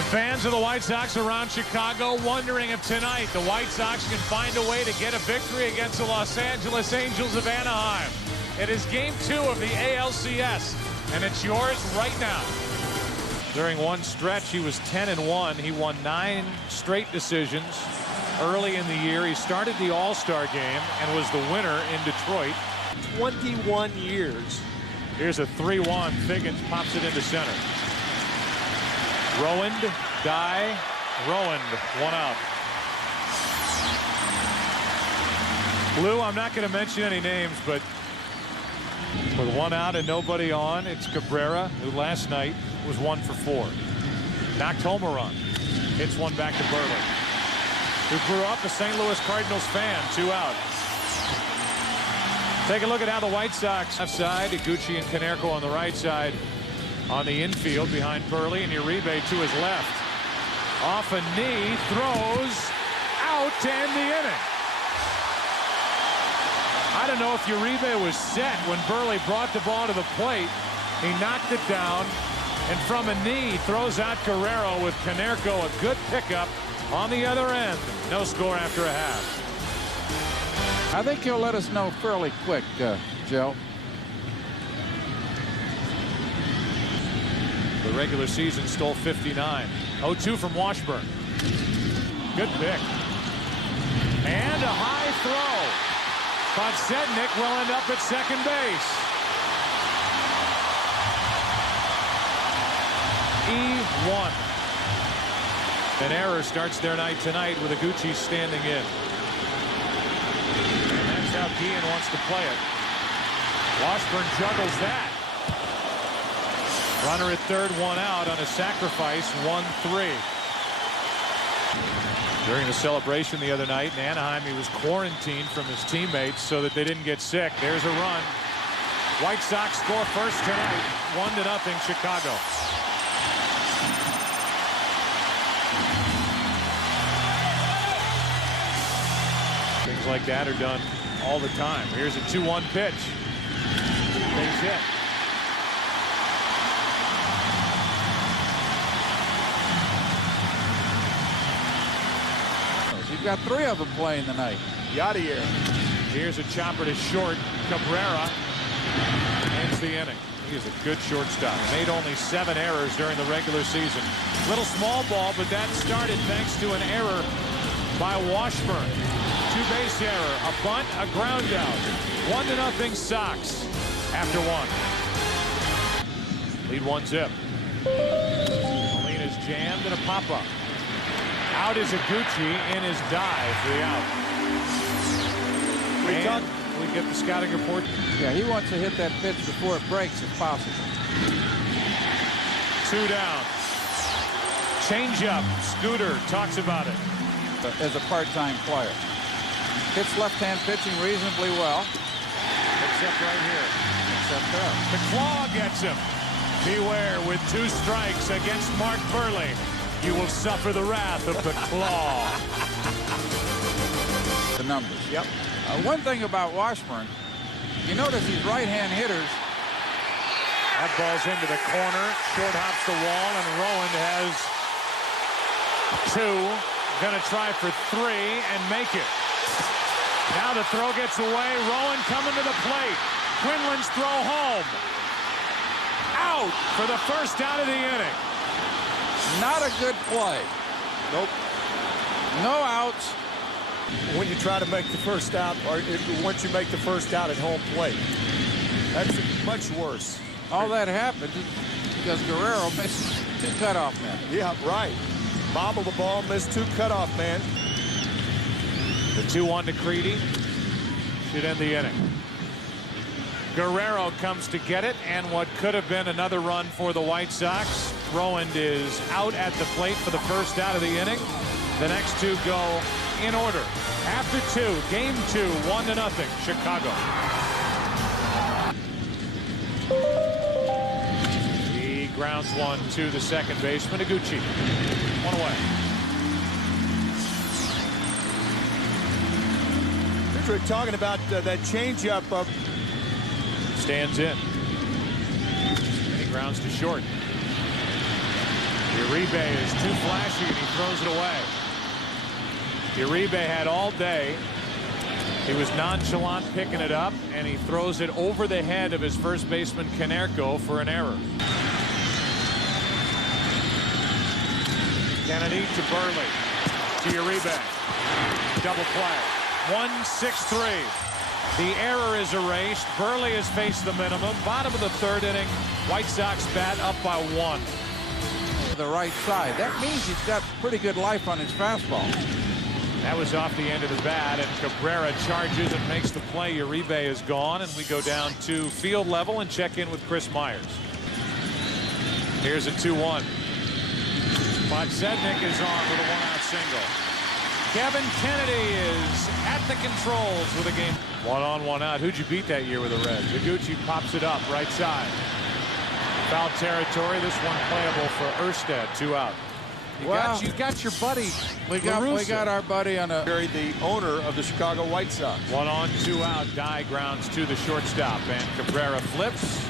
The fans of the White Sox around Chicago wondering if tonight the White Sox can find a way to get a victory against the Los Angeles Angels of Anaheim. It is Game 2 of the ALCS, and it's yours right now. During one stretch, he was 10-1. He won 9 straight decisions. Early in the year, he started the All-Star game and was the winner in Detroit. 21 years. Here's a 3-1. Figgins pops it into center. Rowand, Dye, Rowand, 1 out. Lou, I'm not going to mention any names, but with 1 out and nobody on, it's Cabrera, who last night was 1 for 4. Knocked home a run. Hits one back to Buehrle, who grew up a St. Louis Cardinals fan. 2 out. Take a look at how the White Sox left side, Iguchi and Konerko on the right side. On the infield behind Buehrle, and Uribe to his left. Off a knee, throws out to end the inning. I don't know if Uribe was set when Buehrle brought the ball to the plate. He knocked it down, and from a knee, throws out Guerrero with Konerko. A good pickup on the other end. No score after a half. I think he'll let us know fairly quick, Joe. The regular season stole 59. 0-2 from Washburn. Good pick. And a high throw. Podsednik will end up at second base. E1. An error starts their night tonight with Iguchi standing in. And that's how Guillen wants to play it. Washburn juggles that. Runner at third, 1 out on a sacrifice, 1-3. During the celebration the other night in Anaheim, he was quarantined from his teammates so that they didn't get sick. There's a run. White Sox score first tonight, 1-0 Chicago. Things like that are done all the time. Here's a 2-1 pitch. Base hit. You've got 3 of them playing tonight. Yadier. Here's a chopper to short. Cabrera ends the inning. He is a good shortstop. Made only 7 errors during the regular season. Little small ball, but that started thanks to an error by Washburn. 2-base error, a bunt, a ground out. 1-0 Sox after 1. Lead 1-zip. Molina's jammed and a pop-up. Out is Iguchi in his dive for the out. We get the scouting report. Yeah, he wants to hit that pitch before it breaks if possible. 2 down. Change-up. Scooter talks about it. As a part-time player. Hits left-hand pitching reasonably well. Except right here. Except there. The claw gets him. Beware, with 2 strikes against Mark Buehrle. You will suffer the wrath of the claw. The numbers. Yep. One thing about Washburn, you notice these right-hand hitters. That ball's into the corner. Short hops the wall, and Rowand has 2. Going to try for 3 and make it. Now the throw gets away. Rowand coming to the plate. Quinlan's throw home. Out for the first out of the inning. Not a good play. Nope. No outs. When you try to make the first out, or once you make the first out at home plate, that's much worse. All that happened because Guerrero missed 2 cutoff men. Yeah, right. Bobbled the ball, missed 2 cutoff men. The 2-1 to Creedy should end the inning. Guerrero comes to get it, and what could have been another run for the White Sox. Rowand is out at the plate for the first out of the inning. The next 2 go in order. After 2, game 2, 1-0 Chicago. He grounds one to the second baseman, Iguchi. 1 away. We're talking about that changeup of stands in. And he grounds to short. Here Uribe is too flashy and he throws it away. Uribe had all day. He was nonchalant picking it up, and he throws it over the head of his first baseman Konerko for an error. Kennedy to Buehrle to Uribe. Double play. 1-6-3. The error is erased. Buehrle has faced the minimum. Bottom of the third inning. White Sox bat up by 1. The right side. That means he's got pretty good life on his fastball. That was off the end of the bat, and Cabrera charges and makes the play. Uribe is gone, and we go down to field level and check in with Chris Myers. Here's a 2-1. Podsednik is on with a 1-out single. Kevin Kennedy is at the controls with a game. 1-on, 1-out. Who'd you beat that year with the Reds? Higuchi pops it up right side. Foul territory. This one playable for Erstad. 2 out. You got your buddy. We got our buddy on a. The owner of the Chicago White Sox. 1 on, 2 out. Dye grounds to the shortstop, and Cabrera flips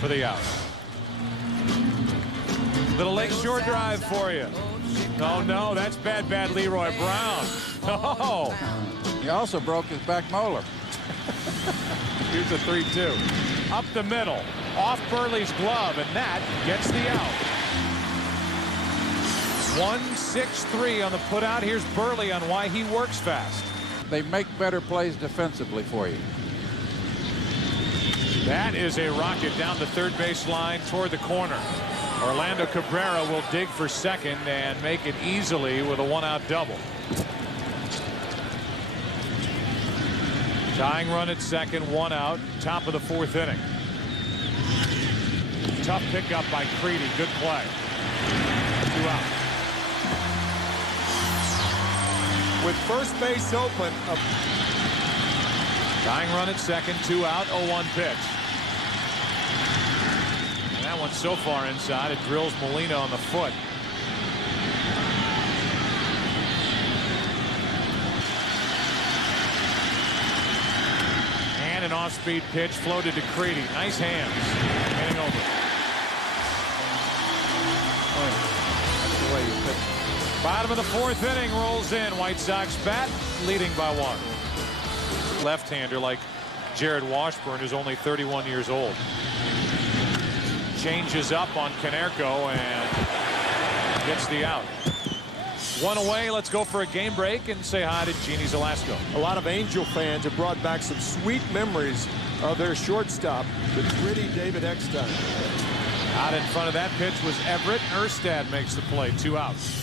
for the out. Little lake shore drive for you. Oh no, that's bad Leroy Brown. Oh. He also broke his back molar. Here's a 3-2. Up the middle, off Buehrle's glove, and that gets the out. 1-6-3 on the putout. Here's Buehrle on why he works fast. They make better plays defensively for you. That is a rocket down the third base line toward the corner. Orlando Cabrera will dig for second and make it easily with a 1-out double. Tying run at second, 1 out, top of the 4th inning. Tough pickup by Creedy. Good play. 2 out. With first base open. Tying run at second, 2 out, 0-1 pitch. And that one's so far inside, it drills Molina on the foot. And an off-speed pitch floated to Creedy. Nice hands. Getting over. That's the way you pitch. Bottom of the 4th inning rolls in. White Sox bat leading by 1. Left-hander like Jarrod Washburn, who's only 31 years old. Changes up on Konerko and gets the out. 1 away. Let's go for a game break and say hi to Jeannie Zelasco. A lot of Angel fans have brought back some sweet memories of their shortstop, the gritty David Eckstein. Out in front of that pitch was Everett. Erstad makes the play. 2 outs.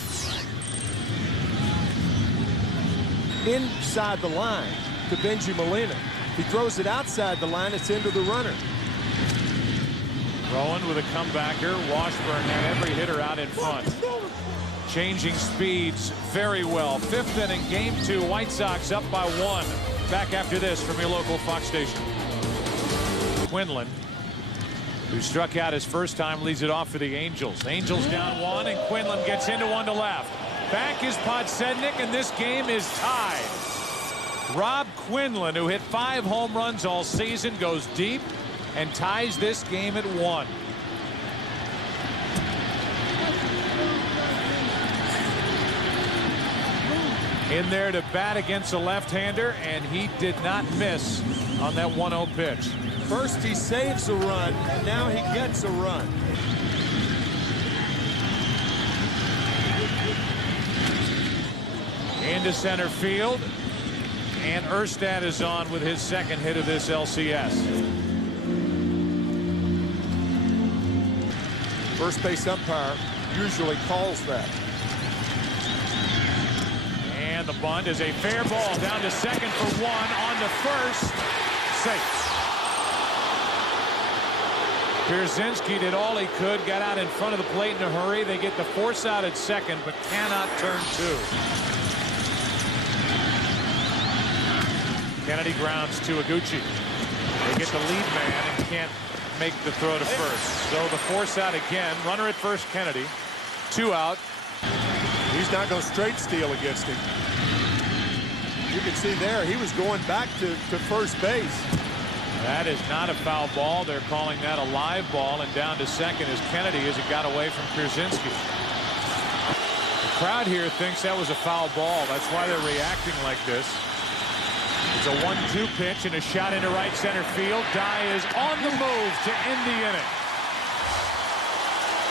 Inside the line to Benji Molina. He throws it outside the line. It's into the runner. Rowan with a comebacker. Washburn had every hitter out in front. Changing speeds very well. 5th inning, game 2. White Sox up by 1. Back after this from your local Fox station. Quinlan, who struck out his first time, leads it off for the Angels. Angels down 1, and Quinlan gets into 1 to left. Back is Podsednik, and this game is tied. Rob Quinlan, who hit 5 home runs all season, goes deep and ties this game at 1. In there to bat against a left-hander, and he did not miss on that 1-0 pitch. First he saves a run, and now he gets a run. Into center field, and Erstad is on with his second hit of this LCS. First base umpire usually calls that. And the bunt is a fair ball down to second for 1, on to first. Safe. Pierzynski did all he could, got out in front of the plate in a hurry. They get the force out at second, but cannot turn 2. Kennedy grounds to Higuchi. They get the lead man and can't make the throw to first. So the force out again. Runner at first, Kennedy. 2 out. He's not going to straight steal against him. You can see there he was going back to first base. That is not a foul ball. They're calling that a live ball, and down to second is Kennedy as it got away from Pierzynski. The crowd here thinks that was a foul ball. That's why they're reacting like this. It's a 1-2 pitch and a shot into right center field. Dye is on the move to end the inning.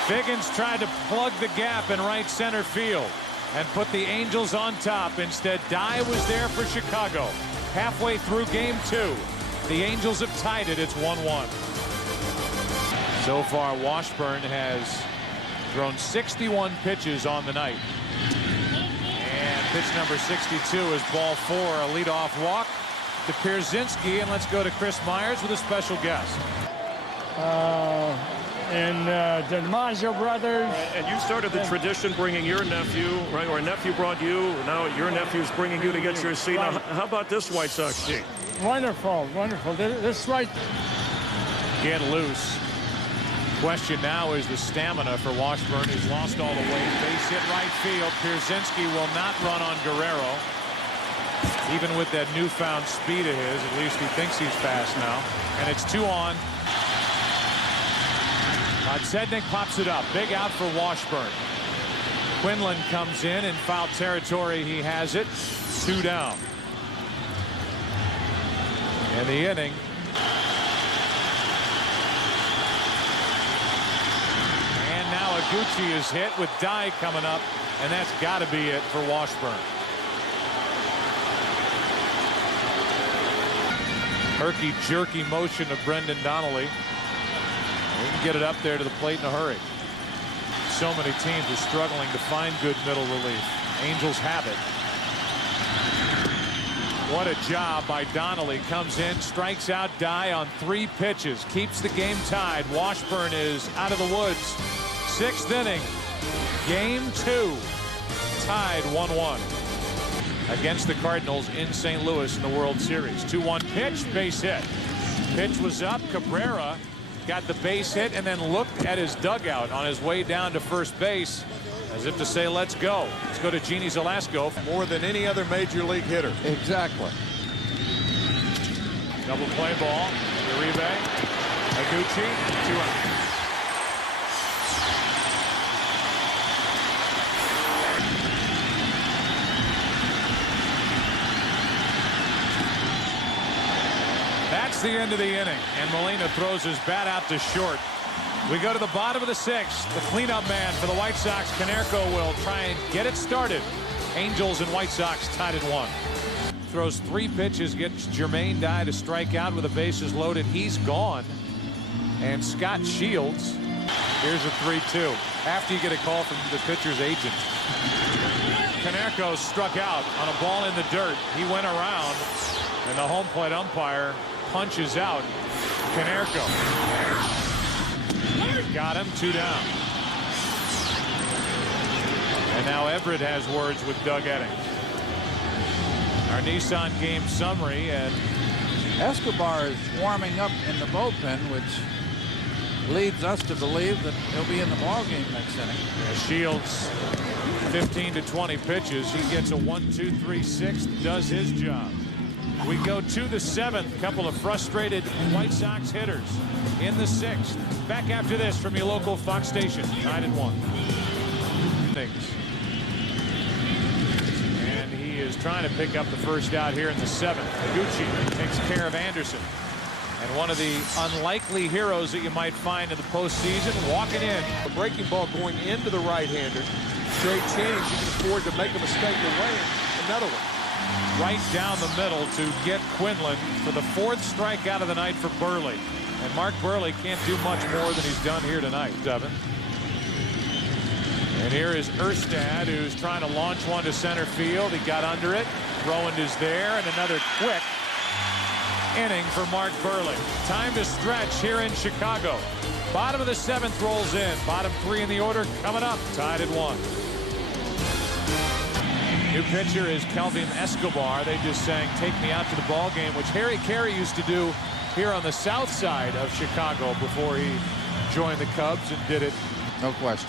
Figgins tried to plug the gap in right center field and put the Angels on top. Instead, Dye was there for Chicago. Halfway through game 2, the Angels have tied it. It's 1-1. So far, Washburn has thrown 61 pitches on the night. And pitch number 62 is ball 4, a leadoff walk to Pierzynski. And let's go to Chris Myers with a special guest. And the DiMaggio brothers. And you started the tradition bringing your nephew, right? Or a nephew brought you. Now your nephew's bringing you to get your seat. Now, how about this White Sox team? Wonderful, wonderful. This right. Get loose. Question now is the stamina for Washburn, who's lost all the weight. Base hit right field. Pierzynski will not run on Guerrero. Even with that newfound speed of his, at least he thinks he's fast now. And it's 2 on. Podsednik pops it up. Big out for Washburn. Quinlan comes in foul territory. He has it. 2 down. And the inning. And now Iguchi is hit with Dye coming up. And that's got to be it for Washburn. Herky-jerky motion of Brendan Donnelly. We can get it up there to the plate in a hurry. So many teams are struggling to find good middle relief. Angels have it. What a job by Donnelly. Comes in, strikes out Dye on 3 pitches. Keeps the game tied. Washburn is out of the woods. 6th inning. Game 2. Tied 1-1. Against the Cardinals in St. Louis in the World Series. 2-1 pitch, base hit. Pitch was up. Cabrera got the base hit and then looked at his dugout on his way down to first base as if to say, let's go. Let's go to Genie Zelasco. More than any other major league hitter. Exactly. Double play ball. Uribe. Iguchi. 2 out. That's the end of the inning, and Molina throws his bat out to short. We go to the bottom of the 6th. The cleanup man for the White Sox, Konerko, will try and get it started. Angels and White Sox tied at 1. Throws 3 pitches, gets Jermaine Dye to strike out with the bases loaded. He's gone. And Scott Shields. Here's a 3-2 after you get a call from the pitcher's agent. Konerko struck out on a ball in the dirt. He went around, and the home plate umpire punches out Konerko. Got him. 2 down. And now Everett has words with Doug Eddings. Our Nissan game summary, and Escobar is warming up in the bullpen, which leads us to believe that he'll be in the ball game next inning. Yeah, Shields 15 to 20 pitches. He gets a 1-2-3-6, does his job. We go to the 7th. Couple of frustrated White Sox hitters in the 6th. Back after this from your local Fox station. Tied at 1. And he is trying to pick up the first out here in the 7th. Iguchi takes care of Anderson. And one of the unlikely heroes that you might find in the postseason walking in. A breaking ball going into the right-hander. Straight change. You can afford to make a mistake away. Another one. Right down the middle to get Quinlan for the 4th strikeout of the night for Buehrle. And Mark Buehrle can't do much more than he's done here tonight. 7. And here is Erstad, who's trying to launch one to center field. He got under it. Rowand is there, and another quick inning for Mark Buehrle. Time to stretch here in Chicago. Bottom of the 7th rolls in. Bottom 3 in the order coming up. Tied at 1. New pitcher is Kelvin Escobar. They just sang "Take Me Out to the Ball Game," which Harry Carey used to do here on the south side of Chicago before he joined the Cubs and did it. No question.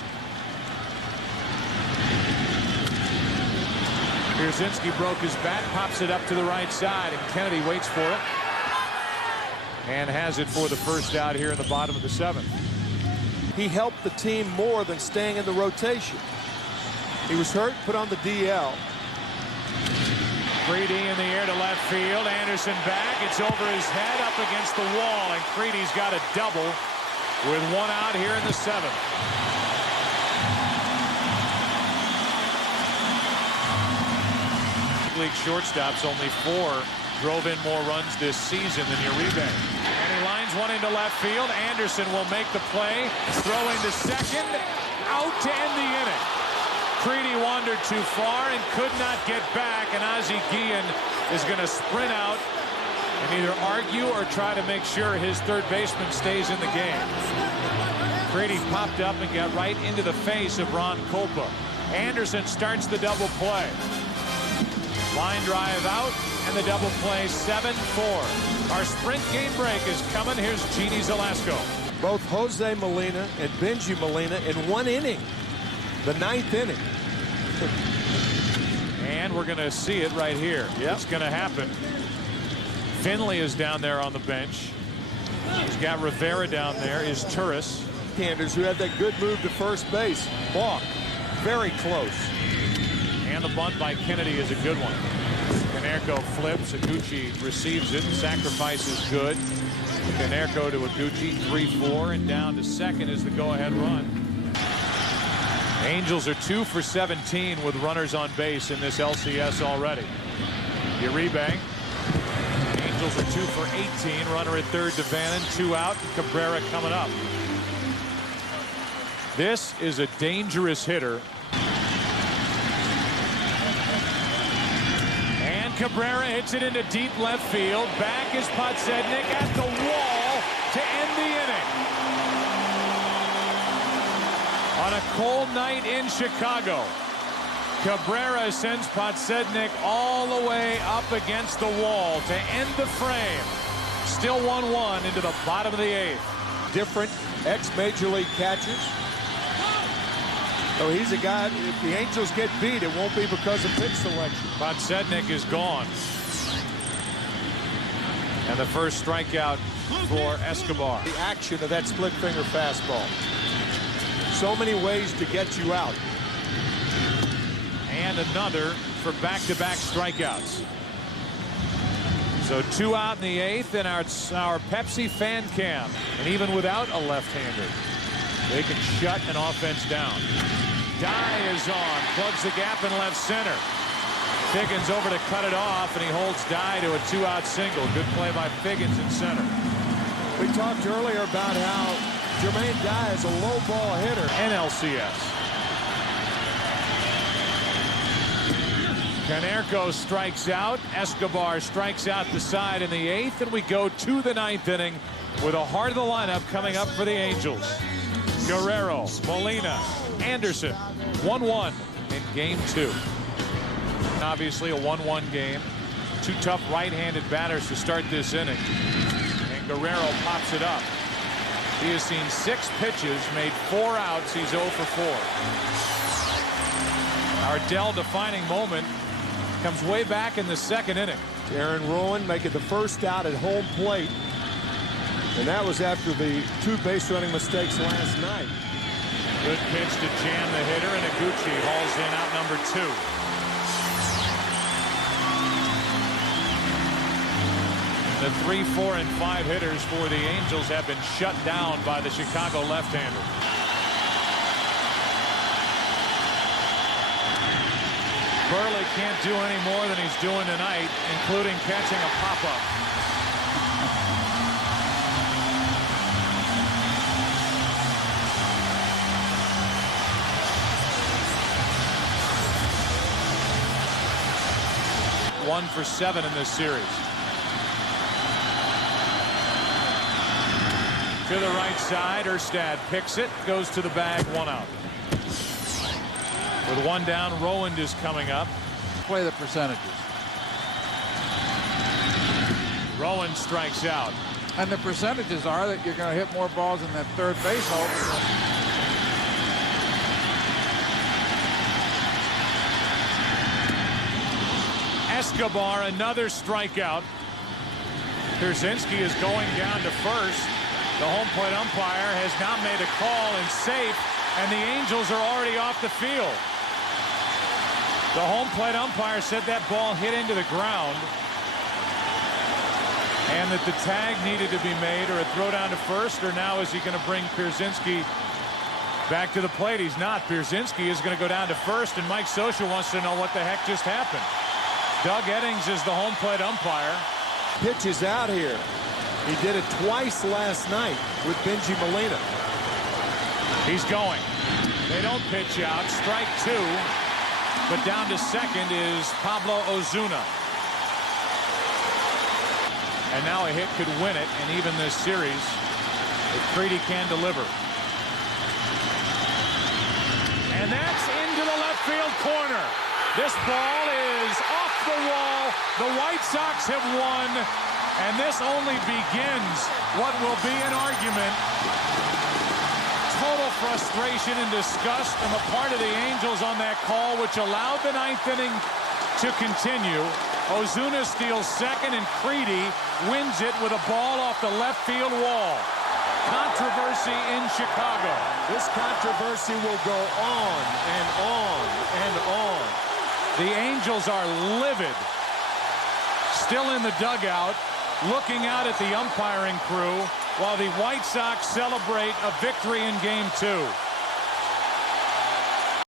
Pierzynski broke his bat, pops it up to the right side, and Kennedy waits for it. And has it for the first out here in the bottom of the 7th. He helped the team more than staying in the rotation. He was hurt, put on the DL. Creedy in the air to left field. Anderson back. It's over his head, up against the wall, and Creedy's got a double with one out here in the seventh. League shortstops, only 4 drove in more runs this season than Uribe. And he lines one into left field. Anderson will make the play. Throw into second. Out to end the inning. Creedy wandered too far and could not get back, and Ozzie Guillen is going to sprint out and either argue or try to make sure his third baseman stays in the game. Creedy popped up and got right into the face of Ron Kolpa. Anderson starts the double play. Line drive out, and the double play, 7-4. Our sprint game break is coming. Here's Genie Zalasko. Both Jose Molina and Benji Molina in 1 inning. The 9th inning. And we're going to see it right here. Yep. It's going to happen. Finley is down there on the bench. He's got Rivera down there. Is Turris. Handers who had that good move to first base. Balk. Very close. And the bunt by Kennedy is a good one. Canerco flips. Iguchi receives it. Sacrifice is good. Canerco to Iguchi. 3-4. And down to second is the go-ahead run. Angels are 2 for 17 with runners on base in this LCS already. Uribe. Angels are 2 for 18. Runner at third, Devannon. 2 out. Cabrera coming up. This is a dangerous hitter. And Cabrera hits it into deep left field. Back is Podsednik at the wall to end the inning. On a cold night in Chicago, Cabrera sends Podsednik all the way up against the wall to end the frame. Still 1-1 into the bottom of the 8th. Different ex-major league catchers. So he's a guy, if the Angels get beat, it won't be because of pitch selection. Podsednik is gone. And the first strikeout for Escobar. The action of that split finger fastball. So many ways to get you out. And another for back-to-back strikeouts. So 2 out in the 8th, and our Pepsi fan cam. And even without a left-hander, they can shut an offense down. Dye is on, plugs the gap in left center. Figgins over to cut it off, and he holds Dye to a 2-out single. Good play by Figgins in center. We talked earlier about how Jermaine Dye is a low ball hitter. NLCS. Canerco strikes out. Escobar strikes out the side in the 8th, and we go to the 9th inning with a heart of the lineup coming up for the Angels. Guerrero, Molina, Anderson. 1-1 in game 2. Obviously a 1-1 game. 2 tough right-handed batters to start this inning. And Guerrero pops it up. He has seen 6 pitches, made 4 outs. He's 0 for 4. Our Dell defining moment comes way back in the 2nd inning. Aaron Rowan making the first out at home plate. And that was after the 2 base running mistakes last night. Good pitch to jam the hitter, and Iguchi hauls in out number 2. The 3, 4, and 5 hitters for the Angels have been shut down by the Chicago left-hander. Buehrle can't do any more than he's doing tonight, including catching a pop-up. One for 7 in this series. To the right side, Erstad picks it, goes to the bag, 1 out. With 1 down, Rowand is coming up. Play the percentages. Rowand strikes out. And the percentages are that you're going to hit more balls in that third base hole. Escobar, another strikeout. Kersinski is going down to first. The home plate umpire has not made a call and safe, and the Angels are already off the field. The home plate umpire said that ball hit into the ground and that the tag needed to be made or a throw down to first, or now is he going to bring Pierzynski back to the plate? He's not. Pierzynski is going to go down to first, and Mike Scioscia wants to know what the heck just happened. Doug Eddings is the home plate umpire. Pitch is out here. He did it twice last night with Benji Molina. He's going. They don't pitch out. Strike two. But down to second is Pablo Ozuna. And now a hit could win it, and even this series, if Creedy can deliver. And that's into the left field corner. This ball is off the wall. The White Sox have won, and this only begins what will be an argument. Total frustration and disgust on the part of the Angels on that call, which allowed the ninth inning to continue. Ozuna steals second, and Creedy wins it with a ball off the left field wall. Controversy in Chicago. This controversy will go on and on and on. The Angels are livid. Still in the dugout, looking out at the umpiring crew, while the White Sox celebrate a victory in Game 2.